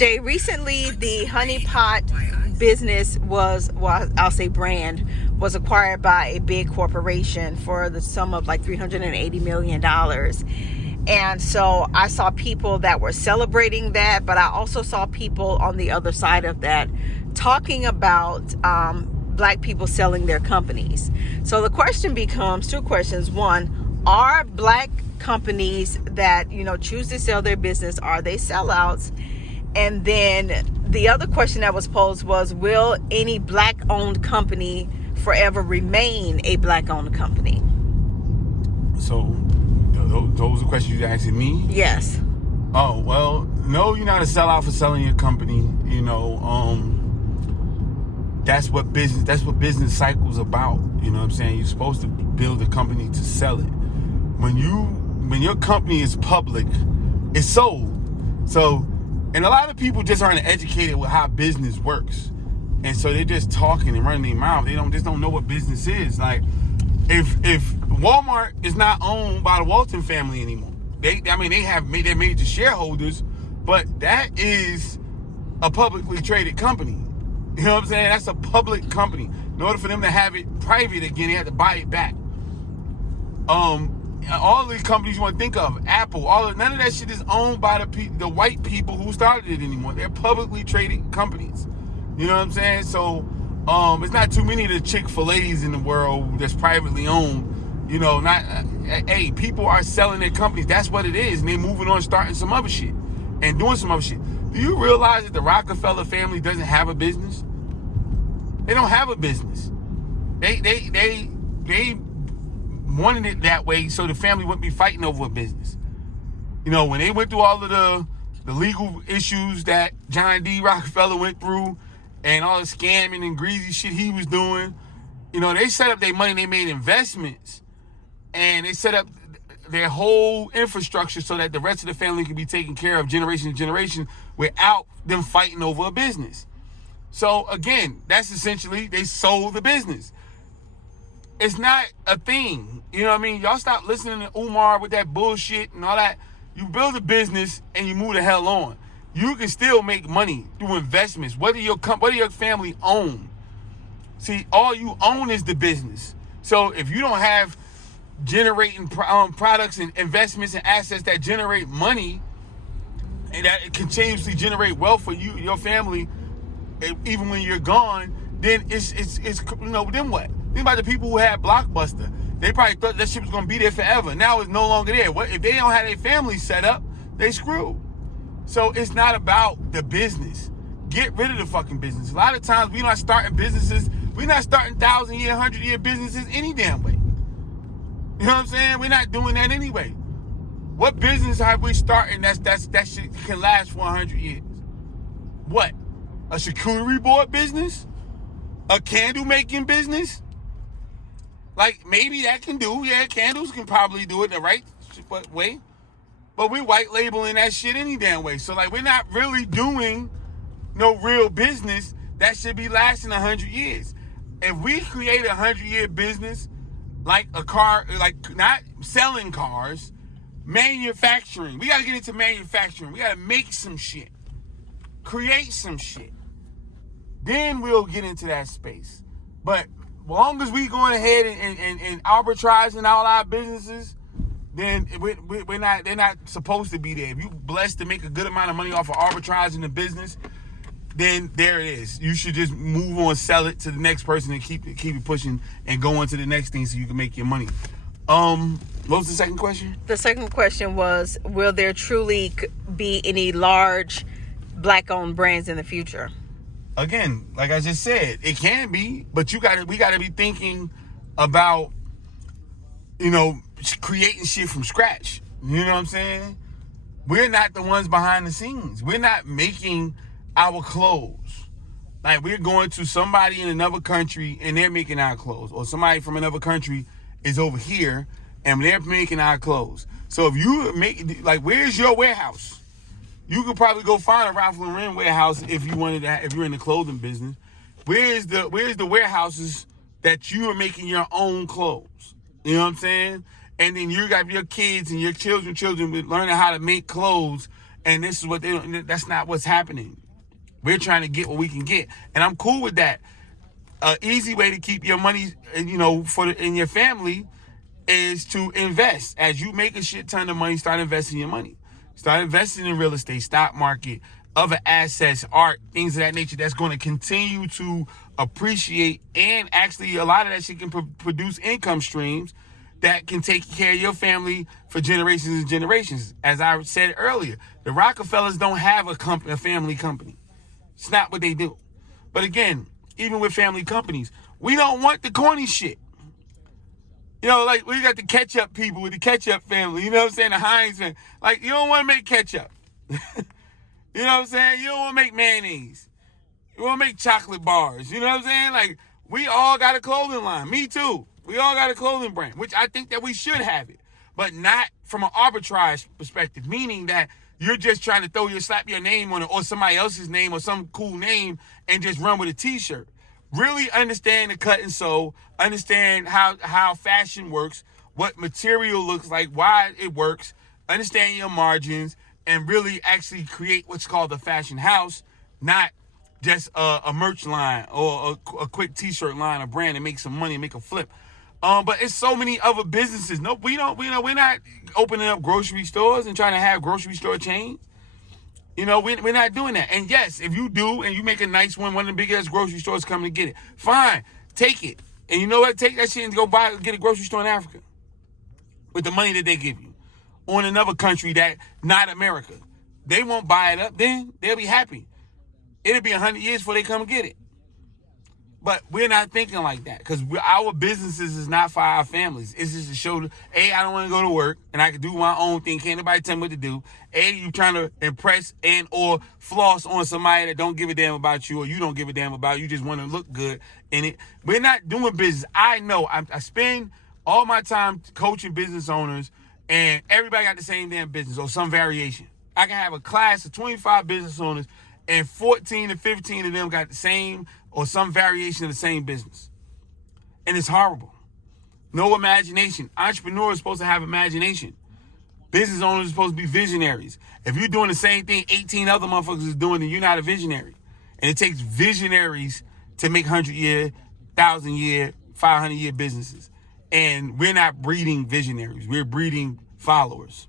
Jay, recently the Honey Pot business I'll say brand, was acquired by a big corporation for the sum of like $380 million. And so I saw people that were celebrating that, but I also saw people on the other side of that talking about Black people selling their companies. So the question becomes two questions. One, are Black companies that, choose to sell their business, are they sellouts? And then the other question that was posed was, will any Black-owned company forever remain a Black-owned company? So, those are questions you're asking me? Yes. Oh, well, no, you're not a sellout for selling your company. That's what business cycle's about. You know what I'm saying? You're supposed to build a company to sell it. When your company is public, it's sold. So, and a lot of people just aren't educated with how business works. And so they're just talking and running their mouth. They don't know what business is. Like, if Walmart is not owned by the Walton family anymore, they're major shareholders, but that is a publicly traded company. You know what I'm saying? That's a public company. In order for them to have it private again, they had to buy it back. All these companies you want to think of, Apple, none of that shit is owned by the white people who started it anymore. They're publicly traded companies. You know what I'm saying? So, it's not too many of the Chick-fil-A's in the world that's privately owned. Hey, people are selling their companies. That's what it is. And they're moving on, starting some other shit and doing some other shit. Do you realize that the Rockefeller family doesn't have a business? They don't have a business. They wanted it that way so the family wouldn't be fighting over a business. When they went through all of the legal issues that John D. Rockefeller went through and all the scamming and greasy shit he was doing, they set up their money, they made investments, and they set up their whole infrastructure so that the rest of the family could be taken care of generation to generation without them fighting over a business. So again, that's essentially, they sold the business. It's not a thing. You know what I mean? Y'all stop listening to Umar with that bullshit and all that. You build a business and you move the hell on. You can still make money through investments. What do your family own? See, all you own is the business. So if you don't have generating products and investments and assets that generate money and that continuously generate wealth for you, your family, even when you're gone, then it's then what? Think about the people who had Blockbuster. They probably thought that shit was gonna be there forever. Now it's no longer there. What if they don't have their family set up? They screwed. So it's not about the business. Get rid of the fucking business. A lot of times we're not starting businesses. We're not starting 1,000-year, 100-year businesses any damn way. You know what I'm saying? We're not doing that anyway. What business have we starting that shit can last for 100 years? What? A charcuterie board business? A candle making business? Like, maybe that can do. Yeah, candles can probably do it the right way. But we white labeling that shit any damn way. So, like, we're not really doing no real business that should be lasting 100 years. If we create a 100-year business, like a car, like not selling cars, manufacturing. We got to get into manufacturing. We got to make some shit. Create some shit. Then we'll get into that space. But as long as we going ahead and arbitraging all our businesses, then they're not supposed to be there. If you blessed to make a good amount of money off of arbitraging the business, then there it is. You should just move on, sell it to the next person, and keep it pushing and go on to the next thing so you can make your money. What was the second question? The second question was, will there truly be any large Black-owned brands in the future? Again, like I just said, it can be, but we gotta be thinking about, creating shit from scratch. You know what I'm saying? We're not the ones behind the scenes. We're not making our clothes. Like, we're going to somebody in another country and they're making our clothes, or somebody from another country is over here and they're making our clothes. So if you make, like, where's your warehouse? You could probably go find a Ralph Lauren warehouse if you wanted that, if you're in the clothing business. Where's the warehouses that you are making your own clothes? You know what I'm saying? And then you got your kids and your children learning how to make clothes And this is what that's not what's happening. We're trying to get what we can get. And I'm cool with that. An easy way to keep your money, in your family is to invest. As you make a shit ton of money, start investing your money. Start investing in real estate, stock market, other assets, art, things of that nature that's going to continue to appreciate, and actually a lot of that shit can produce income streams that can take care of your family for generations and generations. As I said earlier, the Rockefellers don't have a family company. It's not what they do. But again, even with family companies, we don't want the corny shit. Like we got the ketchup people with the ketchup family, you know what I'm saying? The Heinz family. Like, you don't want to make ketchup. You know what I'm saying? You don't want to make mayonnaise. You want to make chocolate bars. You know what I'm saying? Like, we all got a clothing line. Me too. We all got a clothing brand, which I think that we should have it, but not from an arbitrage perspective, meaning that you're just trying to slap your name on it or somebody else's name or some cool name and just run with a t-shirt. Really understand the cut and sew, understand how fashion works, what material looks like, why it works, understand your margins, and really actually create what's called a fashion house, not just a merch line or a quick t-shirt line, a brand, and make some money and make a flip. But it's so many other businesses. No, we're not opening up grocery stores and trying to have grocery store chains. We're not doing that. And yes, if you do and you make a nice one of the biggest grocery stores coming to get it, fine, take it. And you know what? Take that shit and go get a grocery store in Africa with the money that they give you, or in another country that not America. They won't buy it up. Then they'll be happy. It'll be 100 years before they come and get it. But we're not thinking like that, because our businesses is not for our families. It's just to show, A, I don't want to go to work and I can do my own thing. Can't nobody tell me what to do. A, you trying to impress and or floss on somebody that don't give a damn about you, or you don't give a damn about you. You just want to look good in it. We're not doing business. I know. I spend all my time coaching business owners, and everybody got the same damn business or some variation. I can have a class of 25 business owners, and 14 to 15 of them got the same or some variation of the same business. And it's horrible. No imagination. Entrepreneurs are supposed to have imagination. Business owners are supposed to be visionaries. If you're doing the same thing 18 other motherfuckers is doing, then you're not a visionary. And it takes visionaries to make 100-year, 1,000-year, 500-year businesses. And we're not breeding visionaries. We're breeding followers.